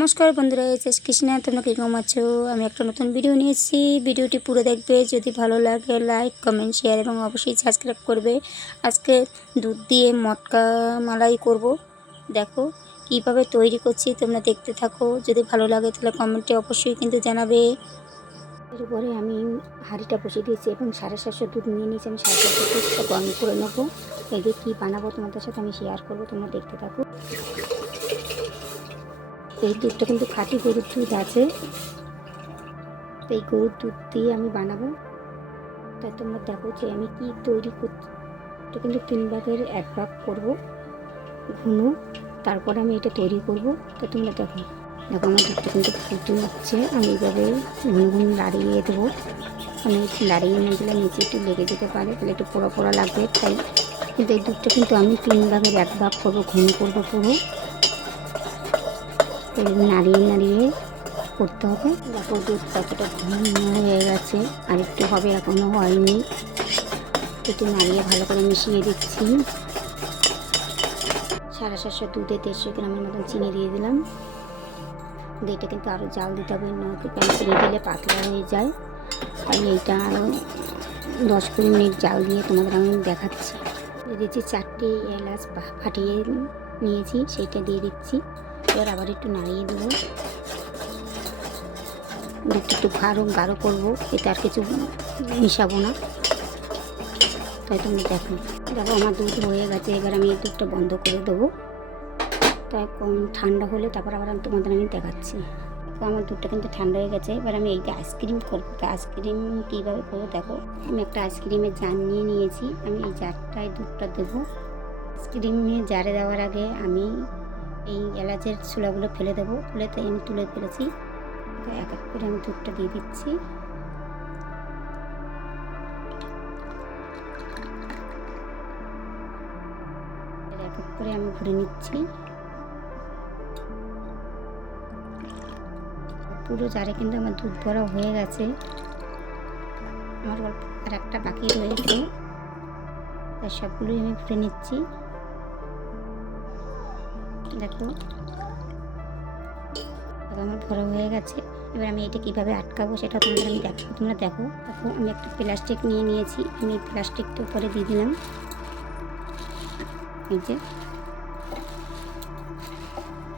নমস্কার বন্ধুরা, এস কৃষ্ণা। তোমরা কীরকম আছো? আমি একটা নতুন ভিডিও নিয়ে এসেছি। ভিডিওটি পুরো দেখবে, যদি ভালো লাগে লাইক কমেন্ট শেয়ার এবং অবশ্যই সাবস্ক্রাইব করবে। আজকে দুধ দিয়ে মটকা মালাই করব। দেখো কীভাবে তৈরি করছি, তোমরা দেখতে থাকো। যদি ভালো লাগে তাহলে কমেন্টে অবশ্যই কিন্তু জানাবে। এরপরে আমি হাঁড়িটা বসিয়ে দিয়েছি এবং 750 দুধ নিয়ে নিয়েছি। আমি 750 দুধটা গরম করে নেবো। এদিকে কী বানাবো তোমাদের সাথে আমি শেয়ার করবো, তোমরা দেখতে থাকো। এই দুধটা কিন্তু খাঁটি গরুর দুধ আছে, তো এই গরুর দুধ দিয়ে আমি বানাবো। তাই তোমরা দেখো যে আমি কি তৈরি করছি। এটা কিন্তু 3 ভাগের 1 ভাগ করবো ঘন, তারপরে আমি এটা তৈরি করব। তো তোমরা দেখো আমার দুধটা কিন্তু ফুটে উঠছে। আমি এইভাবে ঘন ঘন লাড়িয়ে দেবো, মানে লাড়িয়ে না দিলে নিচে একটু লেগে যেতে পারে, তাহলে একটু পোড়া পোড়া লাগবে। তাই কিন্তু এই দুধটা কিন্তু আমি 3 ভাগের 1 ভাগ করবো, ঘন করবো পুরো। নাড়িয়ে নাড়িয়ে করতে হবে। দেখো দুধ কতটা ঘন হয়ে গেছে, আর একটু হবে, এখনও হয়নি। একটু নাড়িয়ে ভালো করে মিশিয়ে দিচ্ছি। 750 দুধে 150 গ্রামের মতন চিনি দিয়ে দিলাম। এটা কিন্তু আরও জাল দিতে হবে, চিনি দিলে পাতলা হয়ে যায়। তাই এইটা আরও 10-20 মিনিট জাল দিয়ে তোমাদের আমি দেখাচ্ছি। দিয়ে দিচ্ছি 4টে এলাচ ফাটিয়ে নিয়েছি, সেইটা দিয়ে দিচ্ছি। এবার আবার একটু নাড়িয়ে দেবো। দুধটা একটু গাঢ় করবো, এতে আর কিছু মিশাবো না। তাই তোমরা দেখো আমার দুধ হয়ে গেছে। এবার আমি এই দুধটা বন্ধ করে দেবো। তাই কম ঠান্ডা হলে তারপর আবার তোমাদের আমি দেখাচ্ছি। আমার দুধটা কিন্তু ঠান্ডা হয়ে গেছে। এবার আমি এইটা আইসক্রিম করবো। তো আইসক্রিম কীভাবে করবো দেখো। আমি একটা আইসক্রিমের জার নিয়ে নিয়েছি, আমি এই জারটায় দুধটা দেবো। আইসক্রিমে জারে দেওয়ার আগে আমি এই এলাচের ছোলাগুলো ফেলে দেবো। তাই আমি তুলে ফেলেছি। তো এক এক করে আমি দুধটা দিয়ে দিচ্ছি। এক এক করে আমি ভরে নিচ্ছি। পুরো জারে কিন্তু আমার দুধ ভরা হয়ে গেছে। আমার আর একটা বাকি রয়েছে, তাই সবগুলোই আমি ভরে নিচ্ছি। দেখো আমার ভরা হয়ে গেছে। এবার আমি এটা কীভাবে আটকাবো সেটা তোমাদের আমি দেখাবো। তোমরা দেখো আমি একটা প্লাস্টিক নিয়ে নিয়েছি। আমি এই প্লাস্টিকটা উপরে দিয়ে দিলাম। এই যে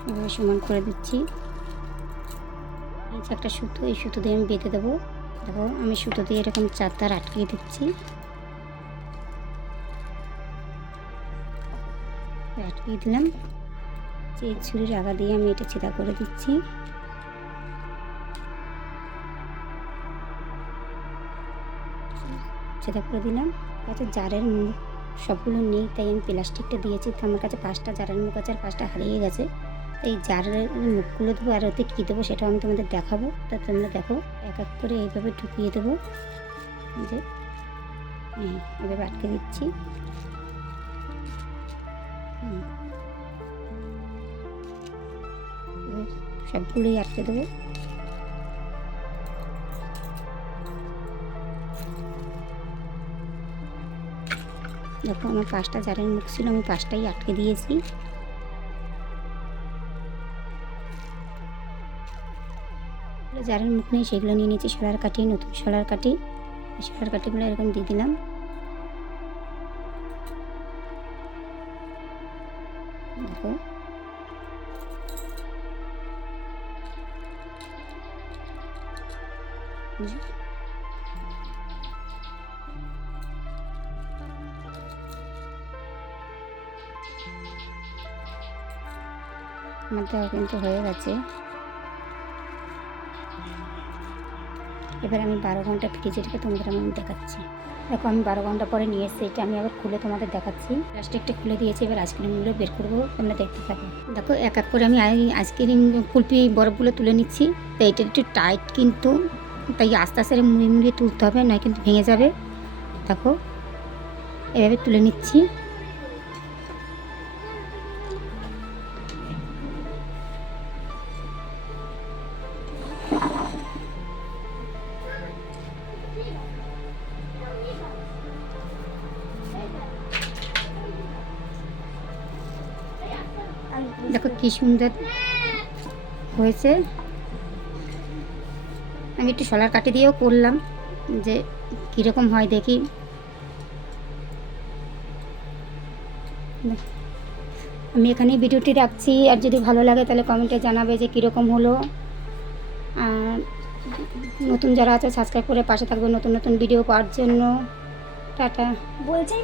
এভাবে সমান করে দিচ্ছি। এই যে একটা সুতো, এই সুতো দিয়ে আমি বেঁধে দেবো। দেখো আমি সুতো দিয়ে এরকম 4 তার আটকিয়ে দিচ্ছি। আটকিয়ে দিলাম। যে ছুরির আগা দিয়ে আমি এটা ছেদা করে দিচ্ছি। ছেদা করে দিলাম। কাছে জারের মুখ সবগুলো নেই, তাই আমি প্লাস্টিকটা দিয়েছি। তো আমার কাছে 5টা জারের মুখ আছে, আর 5টা হারিয়ে গেছে। এই জারের মুখগুলো দেবো, আর ওতে কী দেবো সেটাও আমি তোমাদের দেখাবো। তা তোমরা দেখো এক এক করে এইভাবে ঢুকিয়ে দেবো। যে এভাবে আটকে দিচ্ছি। সবগুলোই আটকে দেবো। দেখো আমার 5টা জারের মুখ ছিল, আমি 5টাই আটকে দিয়েছি। জারের মুখ নেই সেগুলো নিয়ে নিয়েছি শলার কাঠি, নতুন শলার কাঠি। শলার কাঠিগুলো এরকম দিয়ে দিলাম। দেখো আমার দেওয়া কিন্তু হয়ে গেছে। এবার আমি 12 ঘন্টা ফ্রিজে রেখে তোমাদের আমি দেখাচ্ছি। দেখো আমি 12 ঘন্টা পরে নিয়ে এসেছি। এটা আমি আবার খুলে তোমাদের দেখাচ্ছি। প্লাস্টিকটা খুলে দিয়েছি। এবার আইসক্রিমগুলো বের করবো, তোমরা দেখতে থাকো। দেখো এক এক করে আমি আইসক্রিম কুলপি বরফগুলো তুলে নিচ্ছি। তো এটা একটু টাইট কিন্তু, তাই আস্তে আস্তে মুড়িয়ে মুড়িয়ে তুলতে হবে, নয় কিন্তু ভেঙে যাবে। দেখো এভাবে তুলে নিচ্ছি। দেখো কি সুন্দর হয়েছে। আমি একটু শলার কাঠি দিয়েও করলাম যে কীরকম হয় দেখি। আমি এখানেই ভিডিওটি রাখছি, আর যদি ভালো লাগে তাহলে কমেন্টে জানাবে যে কীরকম হলো। আর নতুন যারা আছে সাবস্ক্রাইব করে পাশে থাকবে নতুন নতুন ভিডিও পাওয়ার জন্য। টাটা। বলছেন